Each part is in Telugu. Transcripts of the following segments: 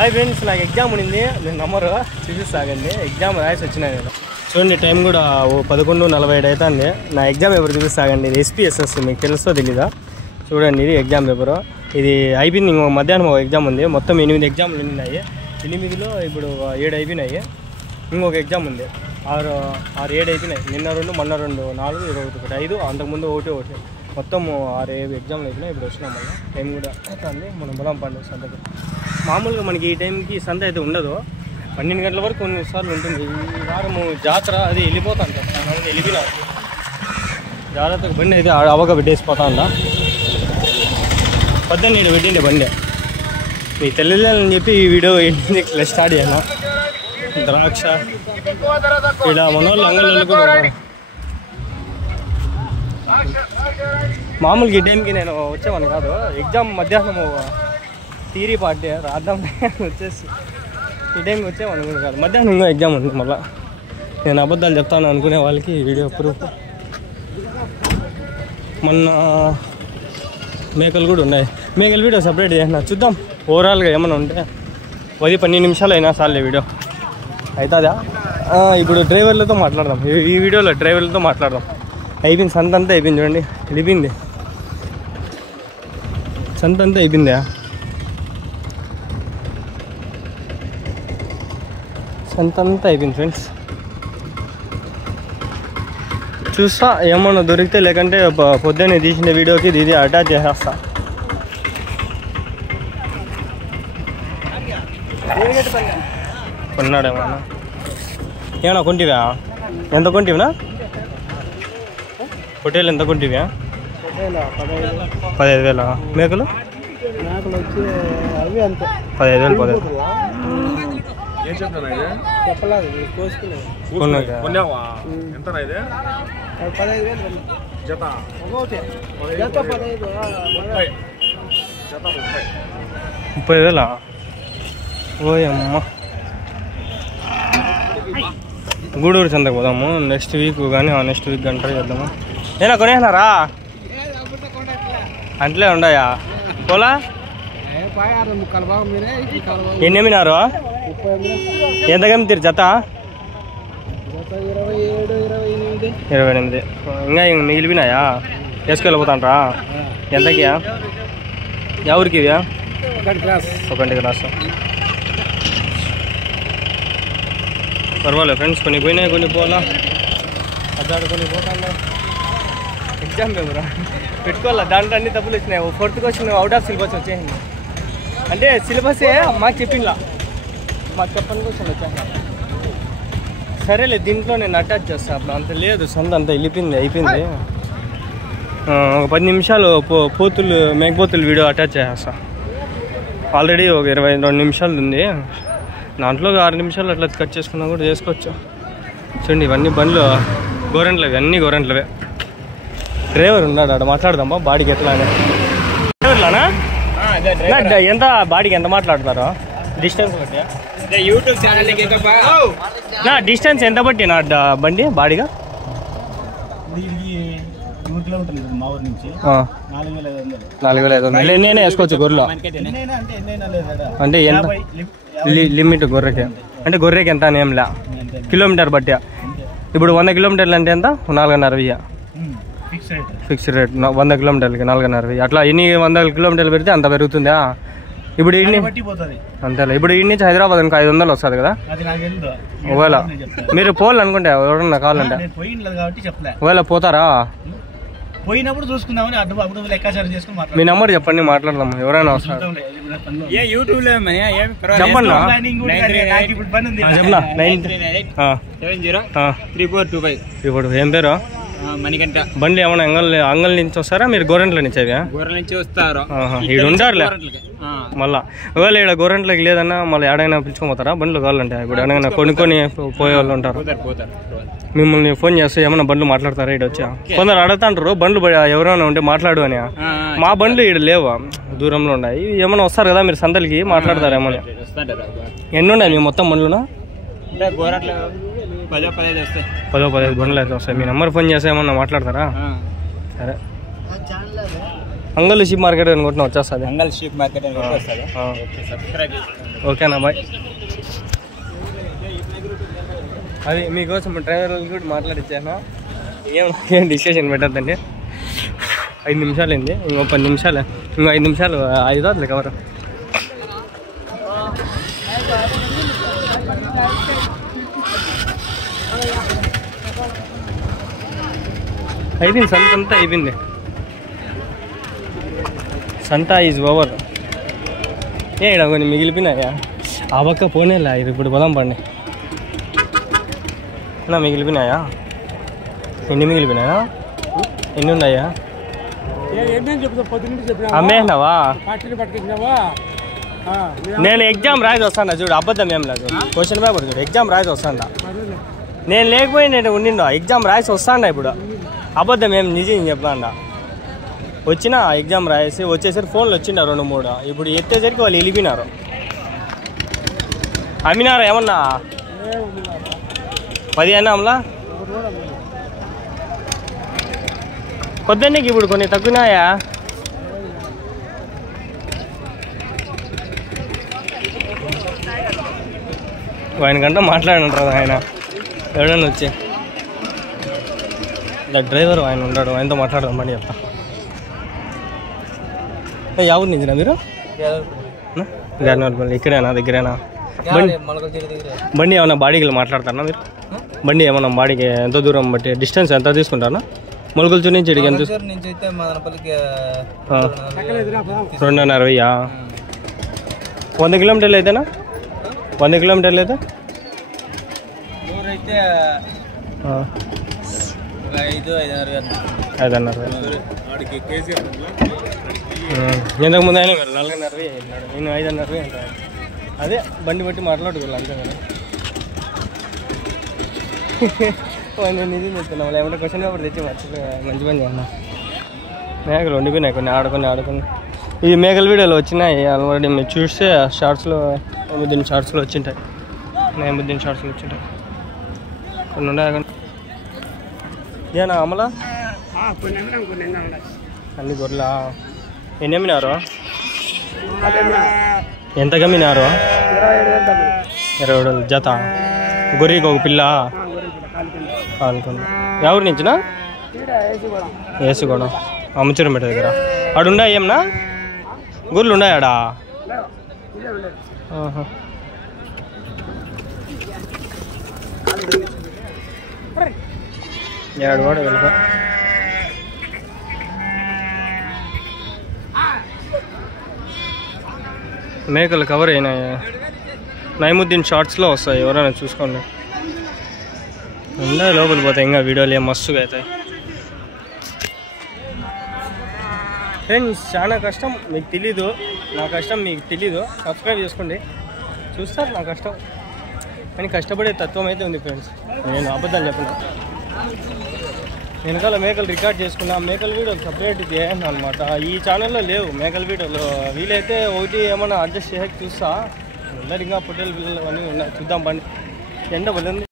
హాయ్ ఫ్రెండ్స్, నాకు ఎగ్జామ్ ఉండింది. మీరు నమ్మరు, చూపిస్తాగండి. ఎగ్జామ్ రాసి వచ్చినా నేను. చూడండి, టైం కూడా 11:47 అవుతుంది. నా ఎగ్జామ్ పేపర్ చూపిస్తాగండి. ఇది SPSS, మీకు తెలుసో తెలీదా? చూడండి, ఇది ఎగ్జామ్ పేపరు. ఇది అయిపోయింది. ఇంకో మధ్యాహ్నం ఒక ఎగ్జామ్ ఉంది. మొత్తం 8 ఎగ్జామ్లు ఉన్నాయి. 8లో ఇప్పుడు 7 అయిపోయినాయి. ఇంకొక ఎగ్జామ్ ఉంది. 6, 7 అయిపోయినాయి. నిన్న 2, మొన్న 2, 4, 21, 5, అంతకుముందు ఒకటి. మొత్తం 6, 7 ఎగ్జామ్లు అయిపోయినాయి. ఇప్పుడు వచ్చినాం మళ్ళీ. టైం కూడా అవుతుంది. మనం బలం పండుగ సంతకు. మామూలుగా మనకి ఈ టైంకి సంత అయితే ఉండదు. 12 గంటల వరకు కొన్నిసార్లు ఉంటుంది. ఈ వారము జాతర అది వెళ్ళిపోతాను కదా, వెళ్ళిపోయినారు. జాగ్రత్తగా బండి అయితే అవగా పెట్టేసిపోతా ఉందా. పొద్దున్న నేను పెట్టిండే బండి మీకు తెలియదని చెప్పి ఈ వీడియో ఇట్లా స్టార్ట్ చేయాలా. ద్రాక్ష ఇక్కడ మన వాళ్ళు అంగళ్ళు కూడా మామూలుగా ఈ టైంకి నేను వచ్చేవాడిని కాదు. ఎగ్జామ్ మధ్యాహ్నం థియరీ పార్టీ రాద్దాం వచ్చేసి ఈ టైంకి వచ్చేవాడిని కూడా కాదు. మధ్యాహ్నం ఇంకో ఎగ్జామ్ ఉంది. మళ్ళీ నేను అబద్ధాలు చెప్తాను అనుకునే వాళ్ళకి వీడియో ప్రూఫ్. మొన్న మేకలు కూడా ఉన్నాయి. మేకల వీడియో సపరేట్ చేసిన చూద్దాం. ఓవరాల్గా ఏమైనా ఉంటే 10-12 నిమిషాలు అయినా చాలే వీడియో అవుతుందా. ఇప్పుడు డ్రైవర్లతో మాట్లాడదాం. ఈ వీడియోలో డ్రైవర్లతో మాట్లాడదాం. అయిపోయింది, సంత అంతా అయిపోయింది. చూడండి, వెళ్ళిపోయింది. సంత అంతా అయిపోయిందా? సంత అంతా అయిపోయింది ఫ్రెండ్స్. చూస్తా ఏమన్నా దొరికితే, లేకంటే పొద్దున్నే తీసిన వీడియోకి ఇది అటాచ్ చేసేస్తా. కొన్నాడేమన్నా ఏమన్నా కొంటివా? ఎంత కొంటివినా? హోటల్ ఎంత కొంటివా? 15,000. మేకలు వచ్చి 15,000. $30,000. ఓయమ్మ, గూడూరు చంతకు పోదాము నెక్స్ట్ వీక్. కానీ నెక్స్ట్ వీక్ కానీ ట్రై చేద్దాము. ఏనా కొనేసినారా? అంట్లే ఉన్నాయా పోలా? ఎన్ని అమ్మినారు? ఎంత కమ్మితీరు జత? 28. ఇంకా మిగిలిపోయినాయా? వేసుకెళ్ళిపోతాంట్రా? ఎంతకి? ఎవరికి ఇవ్యా? 1 క్లాస్. పర్వాలేదు ఫ్రెండ్స్, కొన్ని పోయినాయి, కొన్ని పోలా. అదాడుకొని పోతాను. ఎగ్జామ్ పేపరా పెట్టుకోవాలా? దాంట్లో అన్ని తప్పులు వచ్చినాయి. 4th question out of syllabus వచ్చేసింది. అంటే సిలబసే మాకు చెప్పిందా, మాకు చెప్పని క్వశ్చన్ వచ్చేసింది. సరేలే, దీంట్లో నేను అటాచ్ చేస్తాను. అప్పుడు అంత లేదు, సంత అంతా వెళ్ళిపోయింది, అయిపోయింది. ఒక 10 నిమిషాలు మేకపోతులు వీడియో అటాచ్ చేస్తా. ఆల్రెడీ ఒక 22 నిమిషాలు ఉంది. దాంట్లో 6 నిమిషాలు అట్లా కట్ చేసుకున్నా కూడా చేసుకోవచ్చు. చూడండి, ఇవన్నీ బండ్లు గోరెంట్లవి, అన్నీ గోరెంట్లవే. డ్రైవర్ ఉన్నాడు, ఆడ మాట్లాడదామా బాడీకి ఎట్లా అని. డ్రైవర్లానా? ఎంత బాడీకి ఎంత మాట్లాడతారో డిస్టెన్స్ బట్టి? యూట్యూబ్ ఛానల్ డిస్టెన్స్ ఎంత బట్టి నా బండి బాడీగా? 3 కిలోమీటర్లు మా ఊరు నుంచి. 4,500. నేనే వేసుకోవచ్చు గొర్రెలో అంటే ఎంత లిమిట్ గొర్రెకి? అంటే గొర్రెకి ఎంత అని ఏంలా, కిలోమీటర్ బట్టి. ఇప్పుడు 100 కిలోమీటర్లు అంటే ఎంత? 4,500. Fixed rate 100 కిలోమీటర్లకి 4,500. అట్లా ఎన్ని 100 కిలోమీటర్లు పెడితే అంత పెరుగుతుందా? ఇప్పుడు అంతేలే. ఇప్పుడు ఈ నుంచి హైదరాబాద్ అనుకో 500 వస్తుంది కదా. ఒకవేళ మీరు పోవాలనుకుంటే ఎవరన్నా కావాలంటే ఒకవేళ పోతారా? పోయినప్పుడు చూసుకుందామని అప్పుడు లెక్కాచారం చేసుకుని మీ నెంబర్ చెప్పండి, మాట్లాడదాం. ఎవరైనా వస్తారు చెప్పండి. చెప్పనా? 938 ఏం పేరు? మణికంఠ. బండి ఏమన్నా అంగల్ నుంచి వస్తారా మీరు? గోరెంట్ల నుంచి అవి గోరెంట్ల నుంచి వస్తారు. ఈడ ఉంటారులే మళ్ళా. ఒకవేళ ఇక్కడ గోరెంట్లకి లేదన్నా మళ్ళీ ఎడైనా పిలుచుకొని పోతారా బండ్లు కావాలంటే? ఇప్పుడు ఎడైనా కొనుక్కొని పోయే వాళ్ళు ఉంటారు. మిమ్మల్ని ఫోన్ చేస్తే ఏమన్నా బండ్లు మాట్లాడతారా? ఇక్కడ వచ్చా కొందరు అడుగుతాంటారు బండ్లు ఎవరైనా ఉంటే మాట్లాడు అని. మా బండ్లు ఇక్కడ లేవు, దూరంలో ఉన్నాయి. ఏమన్నా వస్తారు కదా మీరు సంతలకి, మాట్లాడతారు ఏమన్నా? ఎన్ని ఉన్నాయి మీ మొత్తం బండ్లునా? 10-15 బండ్లు అయితే వస్తాయి. మీ నెంబర్ ఫోన్ చేస్తే ఏమన్నా మాట్లాడతారా? సరే. అంగల్ షీప్ మార్కెట్ అని కొట్టిన వచ్చేస్తుంది. అంగల్ షీప్ మార్కెట్ అని కొట్టి వస్తుంది. ఓకేనా బాయ్. అది మీకోసం డ్రైవర్ కూడా మాట్లాడిచ్చాను. ఏం డిస్కషన్ పెట్టద్దండి. 5 నిమిషాలు అయింది, ఇంకో 10 నిమిషాలు, ఇంకో 5 నిమిషాలు అవుతుంది కవర్. అయిపోయింది, సంత అంతా అయిపోయింది. సంత ఈజ్ ఓవర్. ఇక్కడ కొన్ని మిగిలిపోయినాయా? ఆ పక్క పోనేలా, ఇది ఇప్పుడు పొలం పండి నా మిగిలిపోయినాయా? ఎన్ని మిగిలిపోయినాయా? ఎన్ని ఉన్నాయా? అమ్మేసినావా? నేను ఎగ్జామ్ రాసి వస్తాను చూడు, అబద్ధం ఏం లేదు. క్వశ్చన్ పేపర్ చూడు, ఎగ్జామ్ రాసి వస్తాడా. నేను లేకపోయి నేను ఉండిండా, ఎగ్జామ్ రాసి వస్తాడా. ఇప్పుడు అబద్ధం ఏం నిజం చెప్తాడా. వచ్చిన ఎగ్జామ్ రాసి వచ్చేసరికి ఫోన్లు వచ్చిండ 2-3. ఇప్పుడు ఎత్తేసరికి వాళ్ళు వెళ్ళిపోయినారు. అమ్మినారా ఏమన్నా? 10 అన్నాంలా పొద్దున్నకి. ఇప్పుడు కొన్ని తగ్గినాయా? ఆయనకంటే మాట్లాడంటారు ఆయన ఎవడన్నా వచ్చి. ఇలా డ్రైవర్ ఆయన ఉన్నాడు, ఆయనతో మాట్లాడదామని చెప్తా. ఎవరు నించిన మీరు? గన్నవరపల్లి. ఇక్కడేనా, దగ్గరేనా? బండి ఏమన్నా బాడీకి మాట్లాడతారా మీరు? బండి ఏమన్నా బాడీకి ఎంత దూరం బట్టి డిస్టెన్స్ ఎంత తీసుకుంటారా? మొలకల్చూరు నుంచి ఇడికి ఎంత? 2.5. 100 కిలోమీటర్లు అయితేనా? 100 కిలోమీటర్లు అయితే 5.5. ఇంతకు ముందు ఆయన 4.5 అన్నాడు, నేను 5.5 అంటాను. అదే బండి బట్టి మాట్లాడుకోవాలి అంతే కదా. నేను నిజం చెప్తున్నా. వాళ్ళు ఏమంటే క్వశ్చన్ పేపర్ తెచ్చి మర్చిపోయి మంచి పని చేస్తున్నా. మేకలు వండిపోయినాయి కొన్ని ఆడుకొని. ఈ మేకల వీడియోలు వచ్చినాయి ఆల్రెడీ. మీరు చూస్తే షార్ట్స్లో 9 షార్ట్స్లో వచ్చింటాయి. 9 షార్ట్స్లో వచ్చింటాయి. కొన్ని ఉన్నాయి. ఏనా అమలా అన్ని గొర్రెలా? ఎన్ని అమ్మినారు? ఎంత కమ్మినారు? 27 జత. గొర్రెకి ఒక పిల్ల అనుకున్నా. ఎవరి నుంచినా? వేసుకోవడం అమ్మచూరంపేట దగ్గర. ఆడున్నా ఏమన్నా గొర్రెలు ఉన్నాయాడా? ఏడు కూడా వెళ్ళిపో. మేకలు కవర్ అయినాయి. నైముద్దీన్ షార్ట్స్లో వస్తాయి, ఎవరైనా చూసుకోండి. ఉండే లోపల పోతాయి ఇంకా వీడియోలు ఏం మస్తుగా అవుతాయి. ఫ్రెండ్స్ చాలా కష్టం, మీకు తెలీదు. నా కష్టం మీకు తెలీదు. సబ్స్క్రైబ్ చేసుకోండి, చూస్తారు నా కష్టం. కానీ కష్టపడే తత్వం అయితే ఉంది ఫ్రెండ్స్. నేను అబద్ధాలు చెప్పను. వెనకాల మేకలు రికార్డ్ చేసుకున్నా. మేకల వీడియోలు సపరేట్ చేయండి అనమాట. ఈ ఛానల్లో లేవు మేకల వీడియోలు. వీలైతే ఒకటి ఏమన్నా అడ్జస్ట్ చేయక చూస్తా. అందరు ఇంకా పొట్టేలు పిల్లలు అన్నీ ఉన్నాయి, చూద్దాం బండి. ఎండ వెళ్ళింది.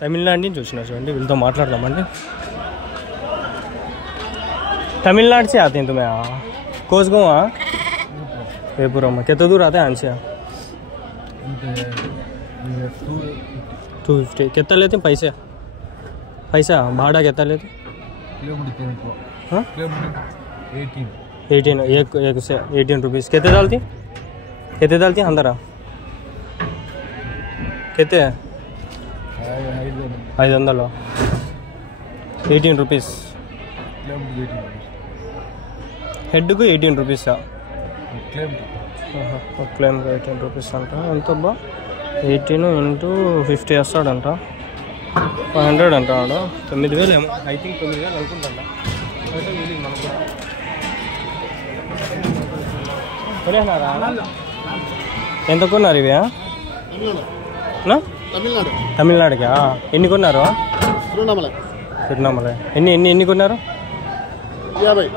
తమిళనాడు నుంచి వచ్చినా చూడండి, వీళ్ళతో మాట్లాడదామండి. तमिलनाडु से आते हैं तुम्हें? कोस गाँव? जयपुर में कितना दूर आता है यहाँ से? 250. कितना लेते हैं पैसे? पैसा भाड़ा कितना लेते? हाँ 18 एक से 18 रुपीज़. कितने डालती अंदर? कितने 500 18 रुपीज़. हेड को 18 रुपीज़. Claim 18 rupees अंट. ఎంత బా 18 ఇంటూ 50 వేస్తాడంట. 500 అంటాడు. 9000 ఏమో, ఐ థింక్ 9000 అనుకుంటాడా. ఎంత కొన్నారు ఇవి? తమిళనాడుకా? ఎన్ని కొన్నారు? తిరువణామలై. ఎన్ని కొన్నారు? 50.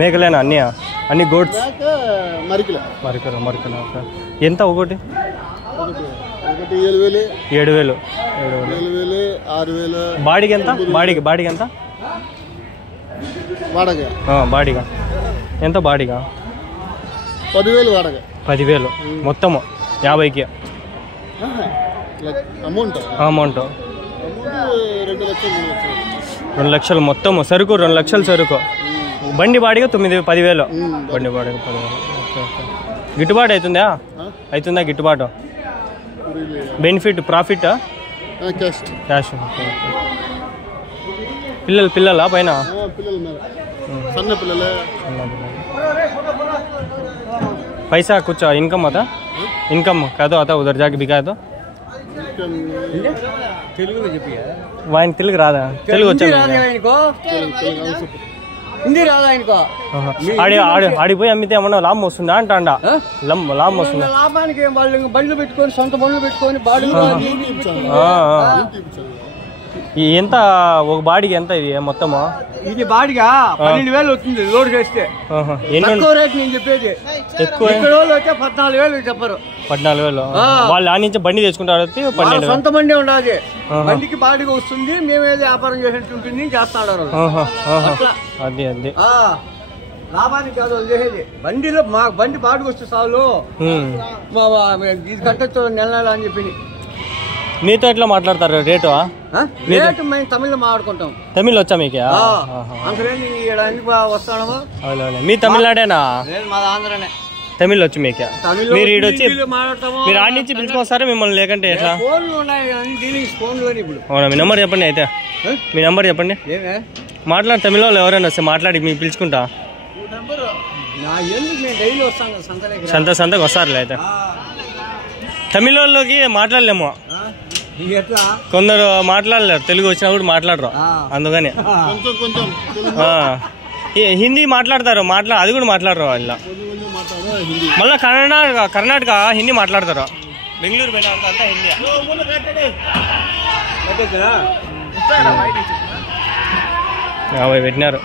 మేకలేనా అన్నీ? అన్ని గోడ్స్? మరికల. ఎంత ఒకటి? 7,000. బాడీకి ఎంత? బాడీకి ఎంత? బాడీగా ఎంత? బాడీగా 10,000 వాడగా. 10,000 మొత్తము. 50కి అమౌంట్ అమౌంట్ 2 లక్షలు మొత్తం సరుకు 2 లక్షలు సరుకు బండి బాడిగా 10,000 బండి బాడిగా 10,000 ఓకే ఓకే గిట్టుబాటు అవుతుందా గిట్టుబాటు బెనిఫిట్ ప్రాఫిట్ క్యాష్ పిల్లలా పైన సన్న పిల్లలే पैसा कुछ इनकम आता इनकम क्या तो आता उधर जाके बिका तो वाइन తెలుగు రాదా తెలుగు వచ్చా హిందీ రాదా ఆయనకో ఆడిపోయి అమ్మితే ఏమన్నా లాభం వస్తుందా అంటాండా లాభం వస్తుందా లాభానికి వాళ్ళు బండ్లు పెట్టుకొని సొంత బండ్లు పెట్టుకొని బాడీ ఎంత ఒక బాడీకి ఎంత ఇది మొత్తము ఇది బాడిగా 12,000 వస్తుంది లోడ్ చేస్తే ఎక్కువ రేట్ నేను చెప్పేది ఎక్కువ ఇక్కడ వాళ్ళు అయితే 14,000 చెప్పరు 14,000 వాళ్ళు ఆ నుంచి బండి తెచ్చుకుంటారు 12,000 సొంత బండి ఉండాలి బండికి బాడిగా వస్తుంది మేమేదో వ్యాపారం చేసేట్టు ఉంటుంది చేస్తాడు అది లాభానికి కాదు వాళ్ళు చేసేది బండిలో మా బండి బాడికి వస్తే చాలు ఇది కట్టచ్చు నెల అని చెప్పింది మీతో ఎట్లా మాట్లాడతారు రేటు రేటు మేము తమిళ్లో మాట్లాడుకుంటాం తమిళ్ వచ్చా మీకు వస్తాడమా మీ తమిళనాడేనా మాది ఆంధ్రనే తమిళ్ వచ్చి మీకు మీరు ఈడొచ్చి మీరు ఆడి నుంచి పిలుచుకొస్తారా మిమ్మల్ని లేకంటే ఎట్లా అవునా మీ నెంబర్ చెప్పండి అయితే మీ నెంబర్ చెప్పండి మాట్లాడు తమిళ వాళ్ళు ఎవరైనా వస్తే మాట్లాడి మీకు పిలుచుకుంటా సంతకు వస్తారులే అయితే తమిళ వాళ్ళకి మాట్లాడలేము కొందరు మాట్లాడలేరు తెలుగు వచ్చినా కూడా మాట్లాడరు అందుకని హిందీ మాట్లాడతారు అది కూడా మాట్లాడరు వాళ్ళ మళ్ళీ కర్ణాటక హిందీ మాట్లాడతారు బెంగళూరు పోయినాక అంతా హిందీ అవి పెట్టినారు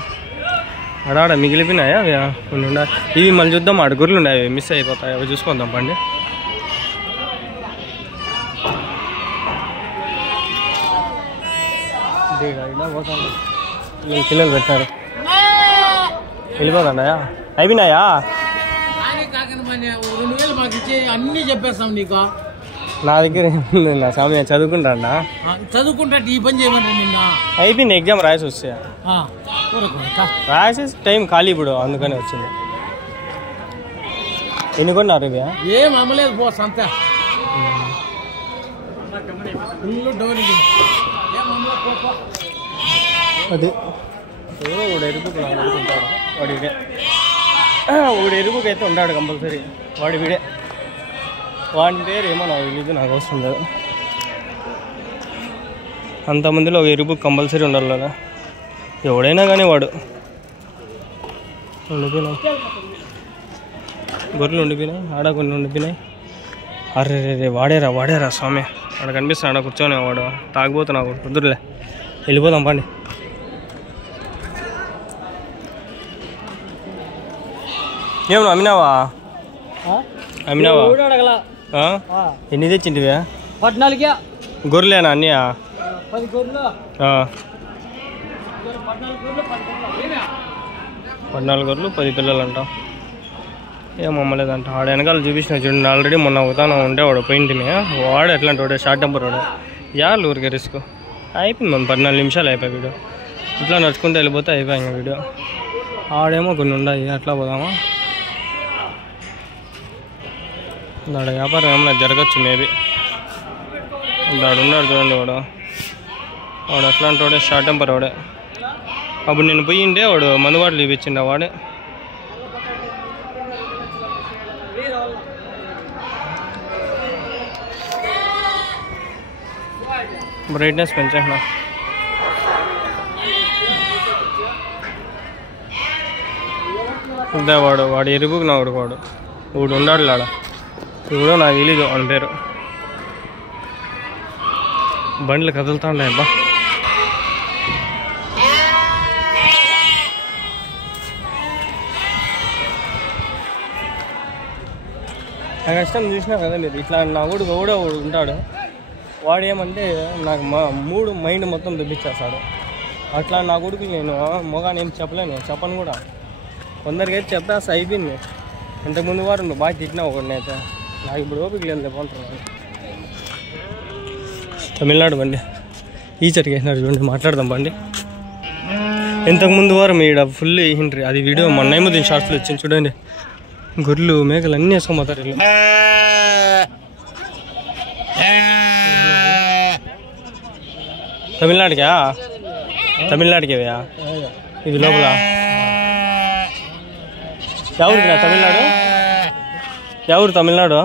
ఆడ మిగిలిపోయినాయా కొన్ని ఉండ ఇవి మళ్ళీ చూద్దాం ఆడ గొర్రెలు ఉన్నాయి మిస్ అయిపోతాయి అవి చూసుకుందాం పండి పిల్లలు పెట్టారు వెళ్ళిపోతాండాయా అయిపోయినాయా అన్ని చెప్పేస్తాం నీకు నా దగ్గర నా సమయం చదువుకుంటా ఈ పని చేయమంటే నిన్న అయిపోయింది ఎగ్జామ్ రాసి వస్తే రాసి టైం ఖాళీ ఇప్పుడు అందుకని వచ్చింది ఎన్ని కొన్నారు ఇవి ఏం అమ్మలేదు బోస్ అంతా అది ఒకడు ఎరుపుకు ఉంటాడు వాడి వీడే ఒకడు ఎరుపుకి అయితే ఉంటాడు కంపల్సరీ వాడి వీడే వాడి పేరు ఏమో నాకు తెలియదు నాకు అవసరం లేదు అంతమందిలో ఒక ఎరుపు కంపల్సరీ ఉండాలి కదా ఎవడైనా కానీ వాడు ఉండిపోయినాయి గొర్రెలు ఉండిపోయినాయి ఆడ కొన్ని ఉండిపోయినాయి అరే వాడేరా స్వామి ఆడ కనిపిస్తాడు ఆడ కూర్చొని వాడు తాగిపోతున్నా కుదురులే వెళ్ళిపోదాం పండి ఏమన్నా అమ్మినావా ఎన్ని తెచ్చింటివా 14 గొర్రెలేనా అన్నీ 10 గొర్రెలు 14 గొర్రెలు 10 పిల్లలు అంట ఏం అమ్మలేదంట ఆడ వెనకాల చూపించిన చూడండి ఆల్రెడీ మొన్న అవుతాను ఉంటే వాడు పోయింటిమే వాడు ఎట్లాంటి వాడు షార్ట్ టెంపర్ వాడు యాళ్ళు ఊరికే రిస్క్ అయిపోయింది మనం 14 నిమిషాలు అయిపోయి వీడియో ఇట్లా నడుచుకుంటూ వెళ్ళిపోతే అయిపోయాయి ఇంకా వీడియో ఆడేమో కొన్ని ఉన్నాయి అట్లా పోదామా దాడ వ్యాపారం ఏమన్నా జరగచ్చు మేబీ దాడు ఉన్నాడు చూడండి వాడు అట్లాంటి వాడే షార్ట్ టెంపర్ వాడే అప్పుడు నేను పోయిండే వాడు మందుబాటులు ఇప్పించిండే వాడే బ్రైట్నెస్ పెంచేసిన ఇద్దా వాడు ఎరుపుకు నా వాడు ఉన్నాడు లాడ ఇప్పుడు నాకు తెలీదు అని పేరు బండ్లు కదులుతా ఉన్నాయి అబ్బా నాకు కష్టం చూసినా కదా మీరు ఇట్లా నా ఊడికి కూడా ఉంటాడు వాడు ఏమంటే నాకు మైండ్ మొత్తం తెప్పించేస్తాడు అట్లా నా కొడుకు నేను మొగాని ఏం చెప్పను కూడా కొందరికి అయితే చెప్పేస్తా అయిపోయింది ఇంతకుముందు వారు నువ్వు బాగా తిట్టినా ఒకడిని అయితే నాకు ఇప్పుడు ఓపిక లేదు బాగుంటున్నాను. తమిళనాడు బండి ఈ చెట్టుకేసినారు చూడండి. మాట్లాడదాం బండి. ఇంతకుముందు వారం ఈడ ఫుల్ వేసిండ్రి. అది వీడియో మన నైముద్దీన్ షార్ట్స్లో వచ్చింది చూడండి. గొర్రెలు మేకలు అన్నీ వేసుకోపోతారు వీళ్ళు. తమిళనాడుకేవయా ఇది లోపల? ఎవరికి తమిళనాడు? ఎవరు తమిళనాడు?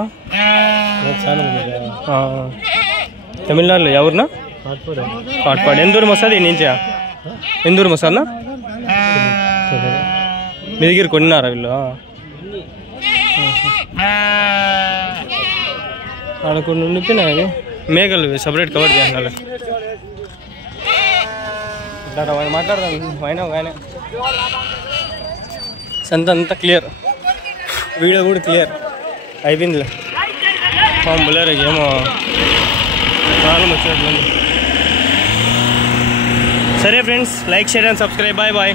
తమిళనాడులో ఎవరునా? కాట్పాడు. ఎందూరు మసాది నుంచా? ఎందూరు మసాలా మీ దగ్గర కొన్నారా వీళ్ళు? అక్కడ కొన్ని ఉండిపోయినాయి. మేకలు సపరేట్ కవర్ చేయాలి. మాట్లాడదాం అయినా కానీ సంత అంతా క్లియర్, వీడియో కూడా క్లియర్ అయిపోయిందిలే. బులేరోకి ఏమో ప్రాబ్లం వచ్చినట్లుంది. సరే friends, like share and subscribe. Bye bye.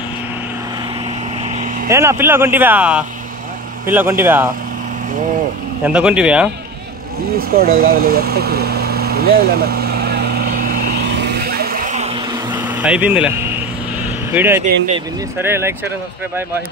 ఏనా పిల్ల కొంటివా? ఎంత కొంటివా? తీసుకోవడం కాదు, అయిపోయిందిలే వీడియో అయితే ఏంటి అయిపోయింది. సరే like share and subscribe. Bye bye.